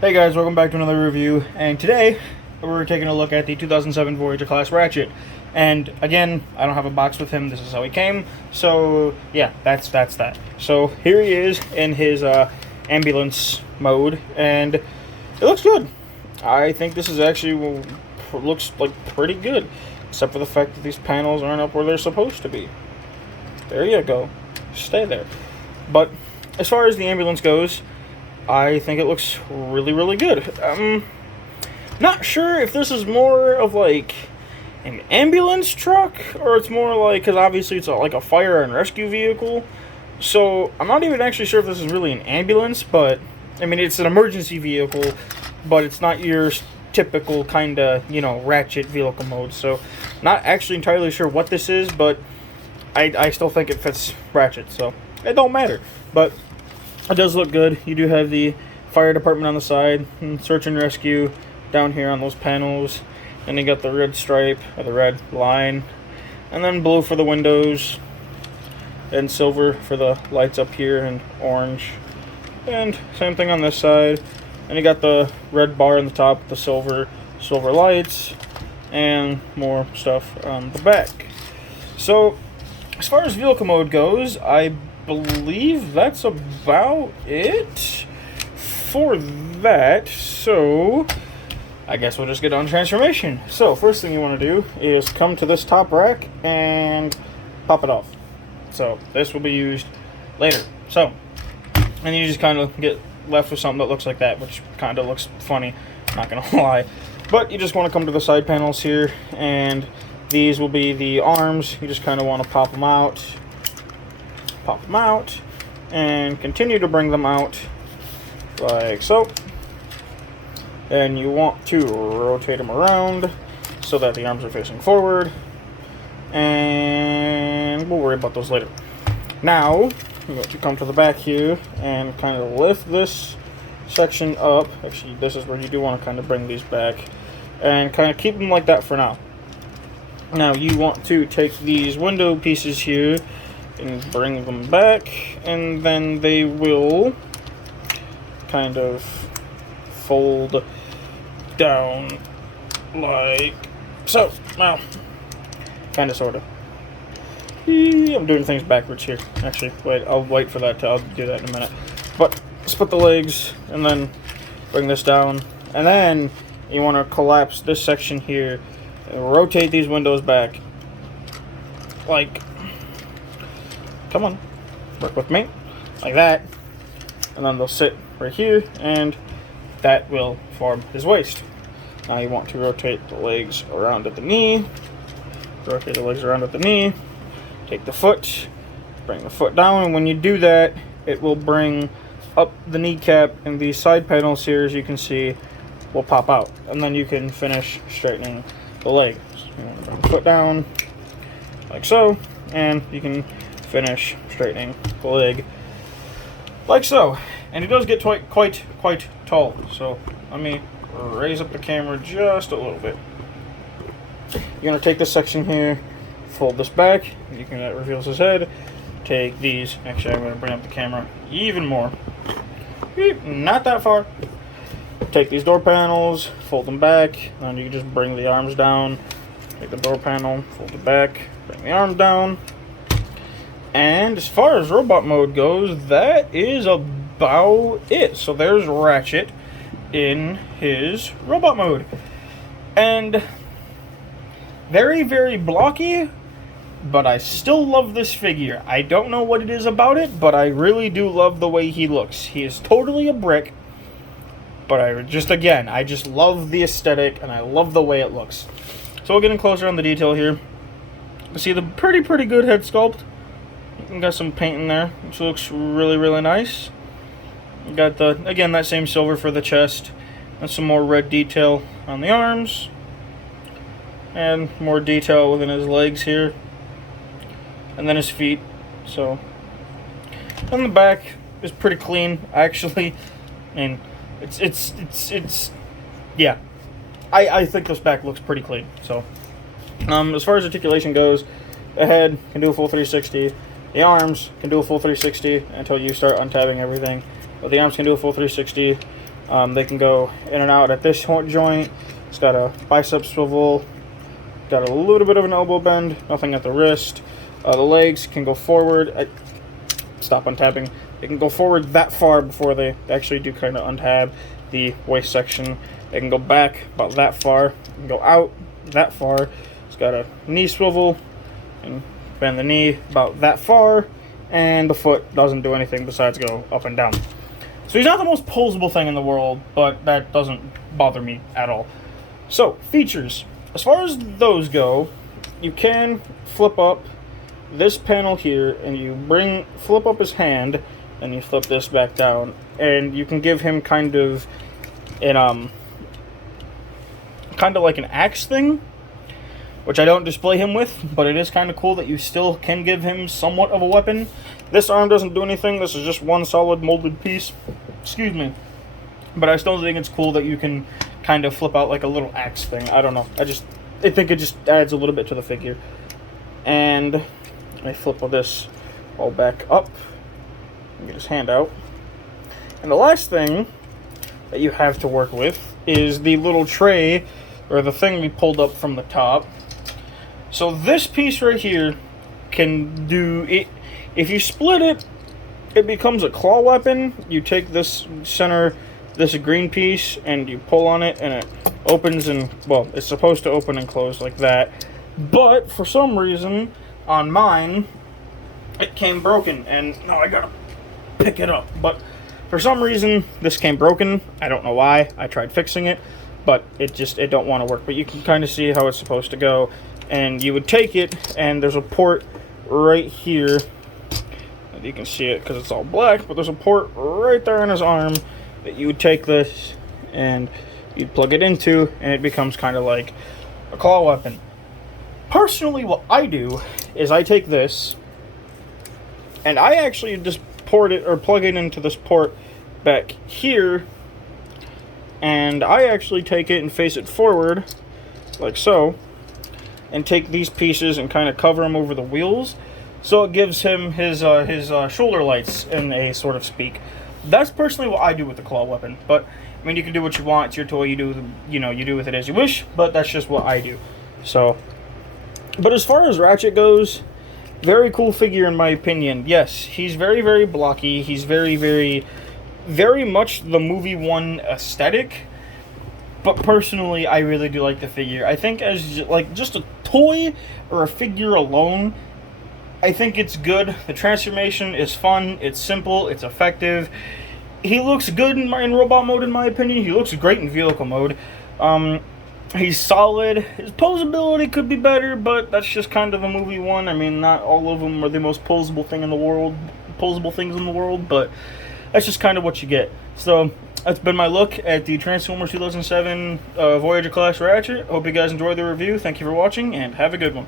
Hey guys, welcome back to another review, and today we're taking a look at the 2007 Voyager class Ratchet. And again, I don't have a box with him, this is how he came, so yeah, that's that. So here he is in his ambulance mode, and it looks good. I think this is actually, looks like pretty good, except for the fact that these panels aren't up where they're supposed to be. There you go, stay there. But as far as the ambulance goes, I think it looks really good. Not sure if this is more of like an ambulance truck or it's more like, because obviously it's like a fire and rescue vehicle. So I'm not even actually sure if this is really an ambulance, but I mean it's an emergency vehicle, but it's not your typical kind of, Ratchet vehicle mode. So not actually entirely sure what this is, but I still think it fits Ratchet, so it don't matter. But it does look good. You do have the fire department on the side, and search and rescue down here on those panels. Then you got the red stripe, or the red line, and then blue for the windows, and silver for the lights up here, and orange. And same thing on this side. And you got the red bar on the top, the silver lights, and more stuff on the back. So, as far as vehicle mode goes, I believe that's about it for that. So I guess we'll just get on transformation. So first thing you want to do is come to this top rack and pop it off. So this will be used later. So, and you just kind of get left with something that looks like that, which kind of looks funny, not gonna lie. But you just want to come to the side panels here, and these will be the arms. You just kind of want to pop them out, and continue to bring them out like so. And you want to rotate them around so that the arms are facing forward, and we'll worry about those later. Now I'm going to come to the back here and kind of lift this section up. Actually, this is where you do want to kind of bring these back and kind of keep them like that for now. Now you want to take these window pieces here and bring them back, and then they will kind of fold down like so. Well, kind of, sort of. I'm doing things backwards here. Actually, wait, I'll wait for that. I'll do that in a minute. But split the legs and then bring this down, and then you want to collapse this section here and rotate these windows back like, come on, work with me, like that, and then they'll sit right here, and that will form his waist. Now you want to rotate the legs around at the knee, take the foot, bring the foot down, and when you do that, it will bring up the kneecap, and these side panels here, as you can see, will pop out, and then you can finish straightening the leg. So you want to bring the foot down like so, and you can finish straightening the leg like so. And it does get quite tall, so let me raise up the camera just a little bit. You're going to take this section here, fold this back, that reveals his head. Take these, actually I'm going to bring up the camera even more, not that far. Take these door panels, fold them back, and you can just bring the arms down. Take the door panel, fold it back, bring the arms down. And as far as robot mode goes, that is about it. So there's Ratchet in his robot mode. And very blocky, but I still love this figure. I don't know what it is about it, but I really do love the way he looks. He is totally a brick, but I just love the aesthetic, and I love the way it looks. So we'll get in closer on the detail here. You see the pretty good head sculpt. You got some paint in there, which looks really nice. You got again, that same silver for the chest, and some more red detail on the arms, and more detail within his legs here, and then his feet. So, and the back is pretty clean, actually. I mean, it's yeah. I think this back looks pretty clean. So, as far as articulation goes, the head can do a full 360. The arms can do a full 360 until you start untabbing everything. But the arms can do a full 360. They can go in and out at this joint. It's got a bicep swivel, got a little bit of an elbow bend, nothing at the wrist. The legs can go forward. Stop untabbing. They can go forward that far before they actually do kind of untab the waist section. They can go back about that far, and go out that far. It's got a knee swivel, and bend the knee about that far, and the foot doesn't do anything besides go up and down. So he's not the most posable thing in the world, but that doesn't bother me at all. So, features. As far as those go, you can flip up this panel here, and you flip up his hand, and you flip this back down, and you can give him kind of like an axe thing, which I don't display him with, but it is kind of cool that you still can give him somewhat of a weapon. This arm doesn't do anything. This is just one solid molded piece. Excuse me. But I still think it's cool that you can kind of flip out like a little axe thing. I don't know. I think it just adds a little bit to the figure. And I flip this all back up. Get his hand out. And the last thing that you have to work with is the little tray, or the thing we pulled up from the top. So this piece right here can do it. If you split it, it becomes a claw weapon. You take this green piece, and you pull on it, and it opens, and, well, it's supposed to open and close like that. But for some reason, on mine, it came broken, and now I gotta pick it up. But for some reason, this came broken. I don't know why. I tried fixing it, but it don't want to work. But you can kind of see how it's supposed to go. And you would take it, and there's a port right here. You can see it because it's all black, but there's a port right there in his arm that you would take this and you'd plug it into, and it becomes kind of like a claw weapon. Personally, what I do is I take this, and I actually just plug it into this port back here, and I actually take it and face it forward, like so, and take these pieces and kind of cover them over the wheels, so it gives him his shoulder lights, in a sort of speak. That's personally what I do with the claw weapon, but I mean, you can do what you want. It's your toy. You do with it as you wish, but that's just what I do. So, but as far as Ratchet goes, very cool figure in my opinion. Yes, he's very, very blocky. He's very, very, very much the movie one aesthetic. But personally, I really do like the figure. I think as like just a toy or a figure alone, I think it's good. The transformation is fun. It's simple. It's effective. He looks good in robot mode, in my opinion. He looks great in vehicle mode. He's solid. His posability could be better, but that's just kind of the movie one. I mean, not all of them are the most posable things in the world, but that's just kind of what you get. So that's been my look at the Transformers 2007 Voyager class Ratchet. Hope you guys enjoyed the review. Thank you for watching, and have a good one.